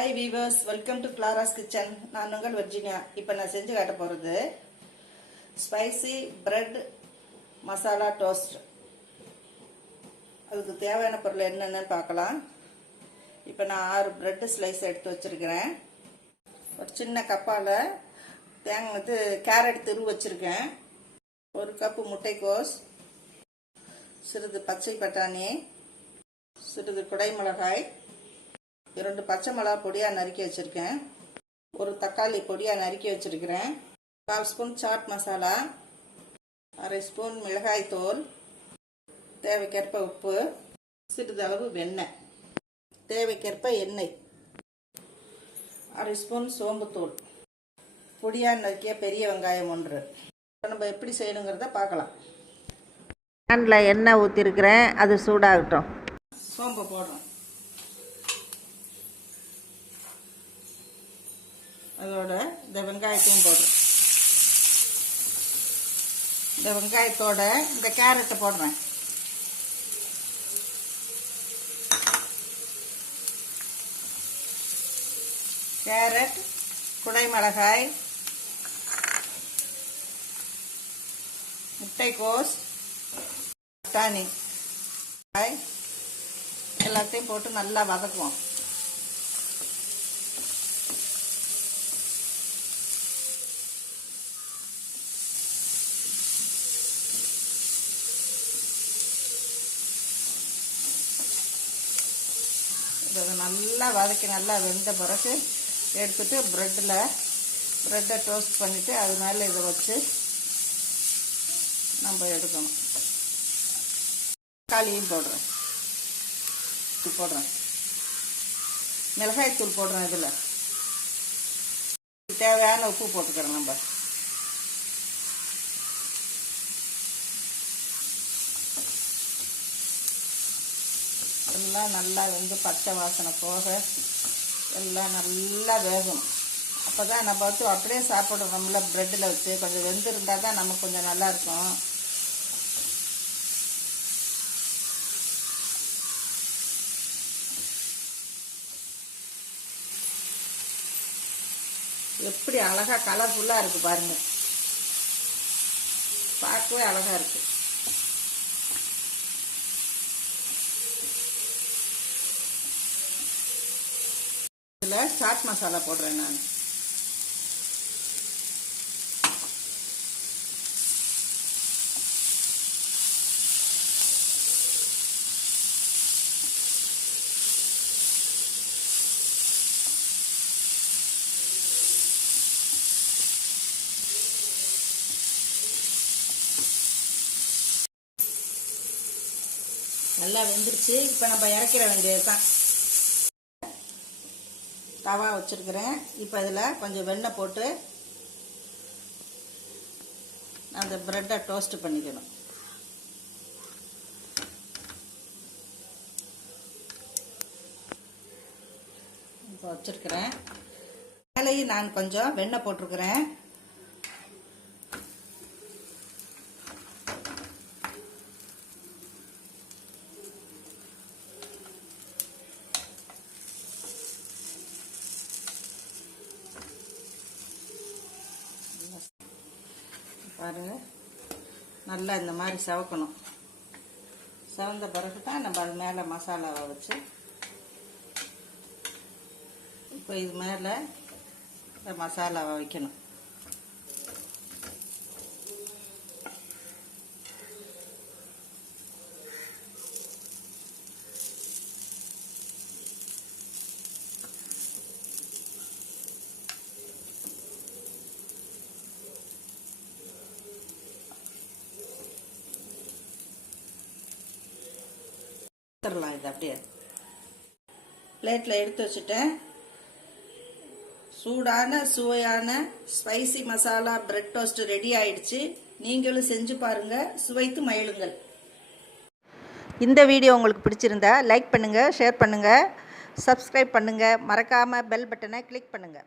Hi viewers, welcome to Clara's Kitchen. நான் உங்கள் Virginia. இப்போ நான் செஞ்சு காட்ட போகிறது ஸ்பைசி பிரெட் மசாலா டோஸ்ட். அதுக்கு தேவையான பொருள் என்னென்னு பார்க்கலாம். இப்போ நான் 6 பிரெட் ஸ்லைஸ் எடுத்து வச்சிருக்கிறேன். ஒரு சின்ன கப்பால் கேரட் துருவி வச்சிருக்கேன். 1 கப்பு முட்டைக்கோஸ், சிறிது பச்சை பட்டாணி, சிறிது குடைமிளகாய், 2 பச்சை மிளகா பொடியாக நறுக்கி வச்சுருக்கேன், ஒரு தக்காளி பொடியாக நறுக்கி வச்சுருக்கிறேன், 1/4 ஸ்பூன் சாட் மசாலா, 1/2 ஸ்பூன் மிளகாய் தூள், தேவைக்கேற்ப உப்பு, சிறிதளவு வெண்ணெய், தேவைக்கேற்ப எண்ணெய், 1/2 ஸ்பூன் சோம்புத்தூள், பொடியாக நறுக்கிய பெரிய வெங்காயம் 1. நம்ம எப்படி செய்யணுங்கிறத பார்க்கலாம். பேனில் எண்ணெய் ஊற்றிருக்கிறேன், அது சூடாகட்டும். சோம்பு போடுறோம். அதோட இந்த வெங்காயத்தையும் போடுறேன். இந்த வெங்காயத்தோட இந்த கேரட்டை போடுறேன். கேரட், குடைமிளகாய், முட்டைக்கோஸ், பட்டாணி எல்லாத்தையும் போட்டு நல்லா வதக்குவோம். இதை நல்லா வதக்கி நல்லா வெந்த பிறகு எடுத்துட்டு ப்ரெட்டை டோஸ்ட் பண்ணிவிட்டு அது மேலே இதை வச்சு நம்ம எடுக்கணும். தக்காளியும் போடுறேன், மிளகாய் தூள் போடுறேன். இதில் தேவையான உப்பு போட்டுக்கிறேன். நம்ம எல்லாம் நல்லா பச்சை வாசனை போக எல்லாம் நல்லா வேகணும். அப்போ தான் நம்ம அப்படியே சாப்பிடணும்ல. ப்ரெட்டில் வச்சு கொஞ்சம் வெந்திருந்தால் தான் நமக்கு கொஞ்சம் நல்லாயிருக்கும். எப்படி அழகாக கலர்ஃபுல்லாக இருக்குது பாருங்கள், பார்க்கவே அழகாக இருக்குது. இதில் சாட் மசாலா போடுறேன் நான். நல்லா வெந்துருச்சு. இப்போ நம்ம இறக்கிற வேண்டியது தான். தவா வச்சுருக்கிறேன். இப்போ இதில் கொஞ்சம் வெண்ணெய் போட்டு அந்த ப்ரெட்டை டோஸ்ட் பண்ணிக்கணும். இப்போ வச்சுருக்கிறேன். மேலேயும் நான் கொஞ்சம் வெண்ணெய் போட்டிருக்கிறேன். பாருங்க, நல்லா இந்த மாதிரி சவக்கணும். சவந்த பிறகு தான் நம்ம அது மேலே மசாலாவை வச்சு இப்போ இது மேலே இந்த மசாலாவை வைக்கணும். இது அப்படியே பிளேட்டில் எடுத்து வச்சுட்டேன். சூடான சுவையான spicy masala bread toast ready ஆயிடுச்சு. நீங்களும் செஞ்சு பாருங்க, சுவைத்து மகிழுங்கள். இந்த வீடியோ உங்களுக்கு பிடிச்சிருந்தா லைக் பண்ணுங்க, ஷேர் பண்ணுங்க, சப்ஸ்கிரைப் பண்ணுங்க, மறக்காம பெல் பட்டனை கிளிக் பண்ணுங்க.